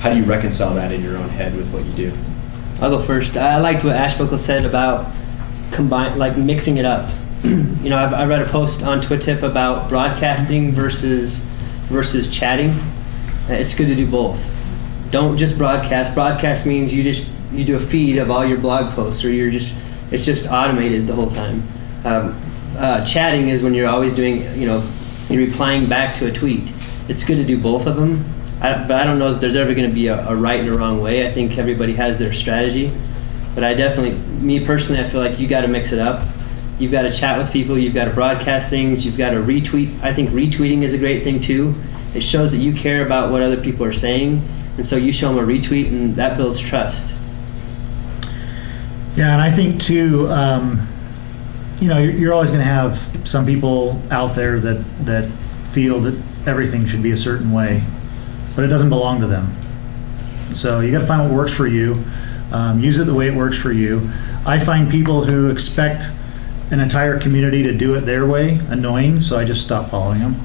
how do you reconcile that in your own head with what you do? I'll go first. I liked what Ashbuckle said about mixing it up. I read a post on TwitTip about broadcasting versus chatting. It's good to do both. Don't just broadcast. Broadcast means you do a feed of all your blog posts, or it's just automated the whole time. Chatting is when you're always doing, you're replying back to a tweet. It's good to do both of them. But I don't know if there's ever going to be a right and a wrong way. I think everybody has their strategy. But me personally, I feel like you got to mix it up. You've got to chat with people. You've got to broadcast things. You've got to retweet. I think retweeting is a great thing too. It shows that you care about what other people are saying, and so you show them a retweet, and that builds trust. Yeah, and I think too, you're always going to have some people out there that feel that everything should be a certain way, but it doesn't belong to them. So you got to find what works for you. Use it the way it works for you. I find people who expect an entire community to do it their way annoying, so I just stop following them.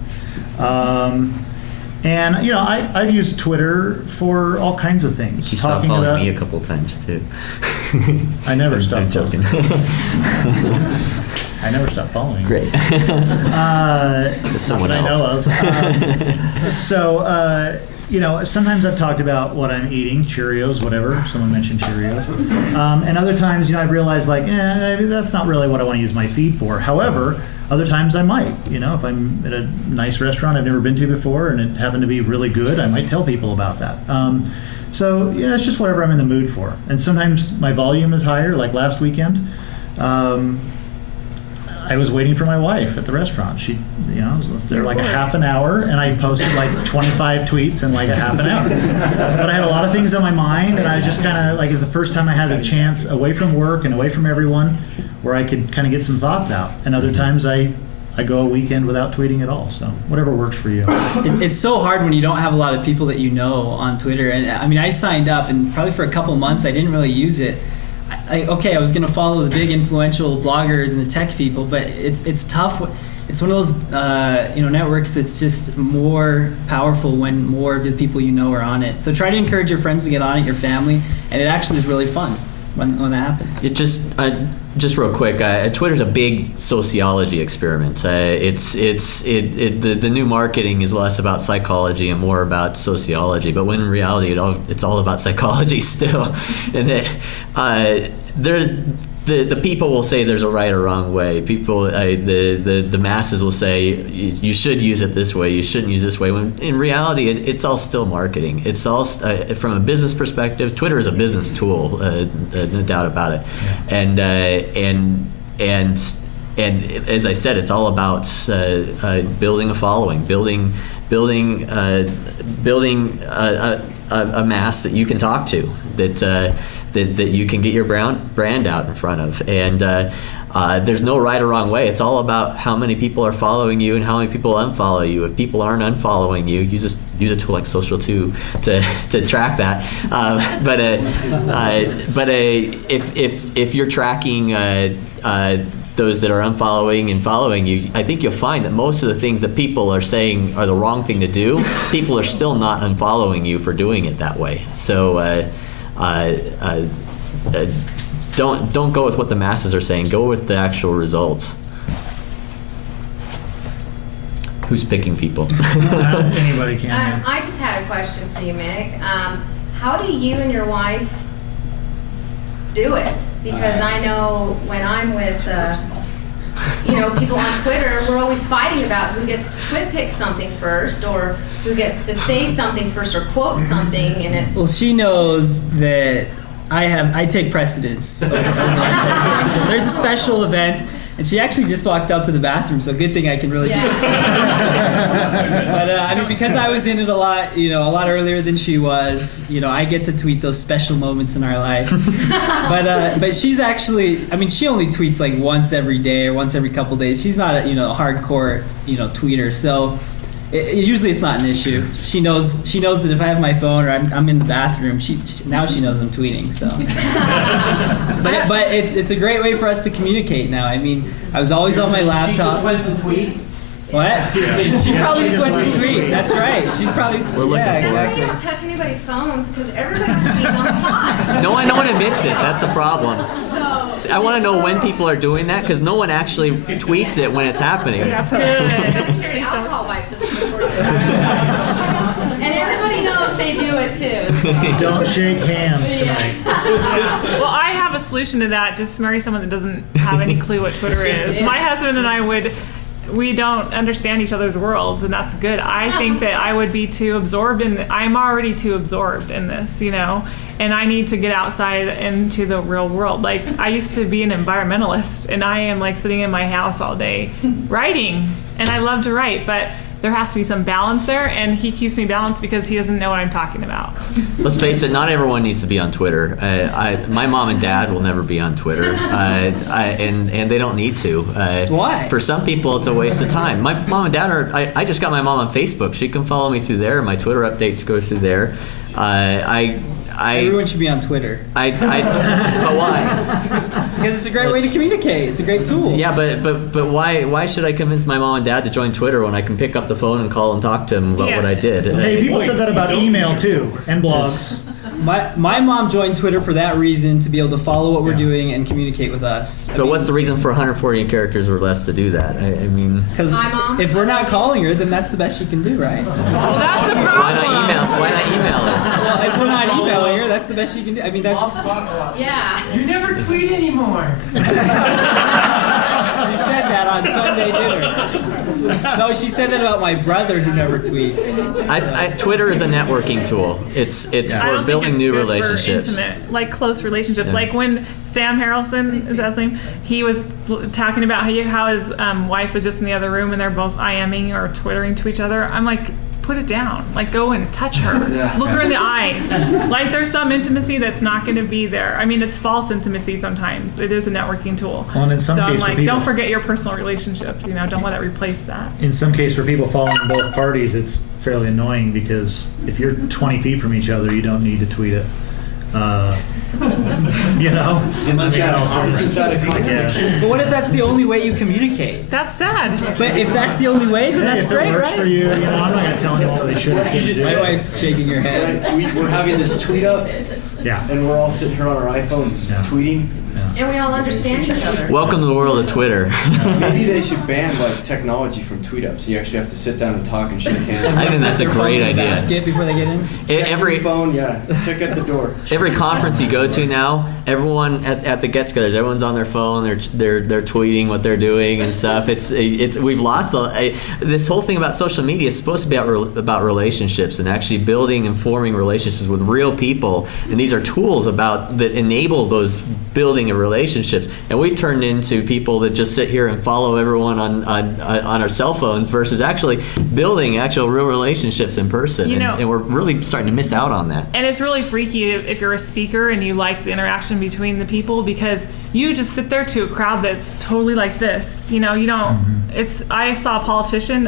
And I've used Twitter for all kinds of things. You stopped following me a couple times too. I never stopped. I'm joking. I never stopped following. Great. Someone else. I know of. So, sometimes I've talked about what I'm eating, Cheerios, whatever. Someone mentioned Cheerios. And other times, I've realized that's not really what I want to use my feed for. However, other times I might. If I'm at a nice restaurant I've never been to before and it happened to be really good, I might tell people about that. So it's just whatever I'm in the mood for. And sometimes my volume is higher, like last weekend. I was waiting for my wife at the restaurant. She, was there like a half an hour, and I posted like 25 tweets in like a half an hour. But I had a lot of things on my mind, and I was just kind of it was the first time I had the chance away from work and away from everyone where I could kind of get some thoughts out. And other times I go a weekend without tweeting at all. So whatever works for you. It's so hard when you don't have a lot of people that you know on Twitter. And I signed up, and probably for a couple months I didn't really use it. I was going to follow the big influential bloggers and the tech people, but it's tough. It's one of those networks that's just more powerful when more of the people you know are on it. So try to encourage your friends to get on it, your family, and it actually is really fun when that happens. It just real quick, Twitter's a big sociology experiment. The new marketing is less about psychology and more about sociology, but when in reality it's all about psychology still. And the people will say there's a right or wrong way. People, the masses will say you should use it this way, you shouldn't use this way. When in reality, it's all still marketing. It's all from a business perspective. Twitter is a business tool, no doubt about it. Yeah. And as I said, it's all about building a following, building a mass that you can talk to, that you can get your brand out in front of. And there's no right or wrong way. It's all about how many people are following you and how many people unfollow you. If people aren't unfollowing you, use a tool like Social 2 to track that. If you're tracking those that are unfollowing and following you, I think you'll find that most of the things that people are saying are the wrong thing to do, people are still not unfollowing you for doing it that way. So don't go with what the masses are saying. Go with the actual results. Who's picking people? Anybody can. I just had a question for you, Mick. How do you and your wife do it? Because I know when I'm with people on Twitter, we're always fighting about who gets to twit pick something first, or who gets to say something first, or quote something, and it's... Well, she knows that I take precedence over that. So there's a special event, and she actually just walked out to the bathroom, so good thing I can really do it. But because I was in it a lot earlier than she was, I get to tweet those special moments in our life. But she's actually, she only tweets like once every day or once every couple days. She's not a hardcore tweeter, so usually it's not an issue. She knows that if I have my phone or I'm in the bathroom, now she knows I'm tweeting. So, but it's a great way for us to communicate now. I was always on my laptop. She just went to tweet. What? She probably just went to tweet. That's right. She's probably. We're looking Yeah, That's why exactly. you don't touch anybody's phones because everybody's tweeting on the pod. No one admits it. That's the problem. So I want to know when people are doing that because no one actually tweets it when it's happening. That's good. carry alcohol wipes at the before you. And everybody knows they do it too. Don't shake hands tonight. Well, I have a solution to that. Just marry someone that doesn't have any clue what Twitter is. My husband and I we don't understand each other's worlds, and that's good. I think that I would be too absorbed I'm already too absorbed in this, and I need to get outside into the real world. Like, I used to be an environmentalist, and I am like sitting in my house all day writing, and I love to write, but there has to be some balance there, and he keeps me balanced because he doesn't know what I'm talking about. Let's face it, not everyone needs to be on Twitter. My mom and dad will never be on Twitter, and they don't need to. Why? For some people, it's a waste of time. My mom and dad I just got my mom on Facebook. She can follow me through there. My Twitter updates go through there. Everyone should be on Twitter. But why? Because it's a great way to communicate. It's a great tool. Yeah, but why should I convince my mom and dad to join Twitter when I can pick up the phone and call and talk to them about what I did? Hey, people said that about email too, and blogs. My mom joined Twitter for that reason, to be able to follow what we're Yeah. doing and communicate with us. But what's the reason for 140 characters or less to do that? I mean, Because My mom? if we're not calling her, then that's the best she can do, right? Well, that's the why problem. not email her? Well, if we're not emailing her, that's the best she can do. I mean, that's. Yeah. You never tweet anymore. She said that on Sunday dinner. No, she said that about my brother who never tweets. Twitter is a networking tool. It's I for don't building think it's new good relationships. For intimate, like close relationships. Yeah. Like when Sam Harrelson, is that his name? He was talking about how his wife was just in the other room and they're both IMing or Twittering to each other. I'm like, put it down. Like, go and touch her. Look her in the eyes. Like, there's some intimacy that's not going to be there. I mean, it's false intimacy sometimes. It is a networking tool. Well, and in some so I'm case for like, people- don't forget your personal relationships. Don't let it replace that. In some case, for people following both parties, it's fairly annoying because if you're 20 feet from each other, you don't need to tweet it. Isn't that a contradiction? But what if that's the only way you communicate? That's sad. But if that's the only way, then that's if great, it works right? for you, I'm not going to tell anyone what they should or shouldn't do. My wife's shaking her head. Right? We're having this tweet up, Yeah. and we're all sitting here on our iPhones Yeah. tweeting. And we all understand each other. Welcome to the world of Twitter. Maybe they should ban technology from tweet ups. You actually have to sit down and talk and shake hands. I think that's a Their great phones in the idea. basket before they get in. Every phone, check at the door. Every conference you go to now, everyone at the get-togethers, everyone's on their phone. They're tweeting what they're doing and stuff. It's we've lost this whole thing about social media is supposed to be about relationships and actually building and forming relationships with real people. And these are tools that enable those building of relationships. And we've turned into people that just sit here and follow everyone on our cell phones versus actually building actual real relationships in person. And we're really starting to miss out on that. And it's really freaky if you're a speaker and you like the interaction between the people because you just sit there to a crowd that's totally like this. You don't. I saw a politician,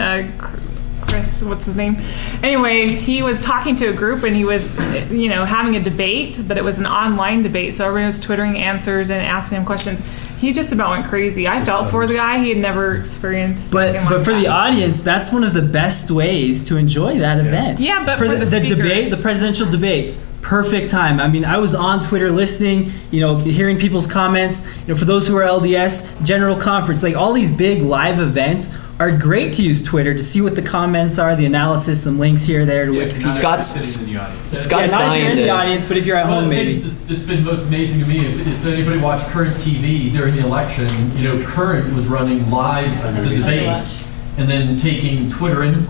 Chris, what's his name? Anyway, he was talking to a group and he was, having a debate, but it was an online debate. So everyone was twittering answers and asking him questions. He just about went crazy. I felt for the guy. He had never experienced But anything like for the that. audience, that's one of the best ways to enjoy that event. Yeah, but for the debate, speakers. the presidential debates, perfect time. I mean, I was on Twitter listening, hearing people's comments. For those who are LDS, General Conference, like all these big live events are great to use Twitter to see what the comments are, the analysis, some links here, there to Wikipedia. Scott's Yeah, not if you're in the audience, but if you're at home, maybe. It's been most amazing to me. If anybody watched Current TV during the election, Current was running live the debates and then taking Twitter input.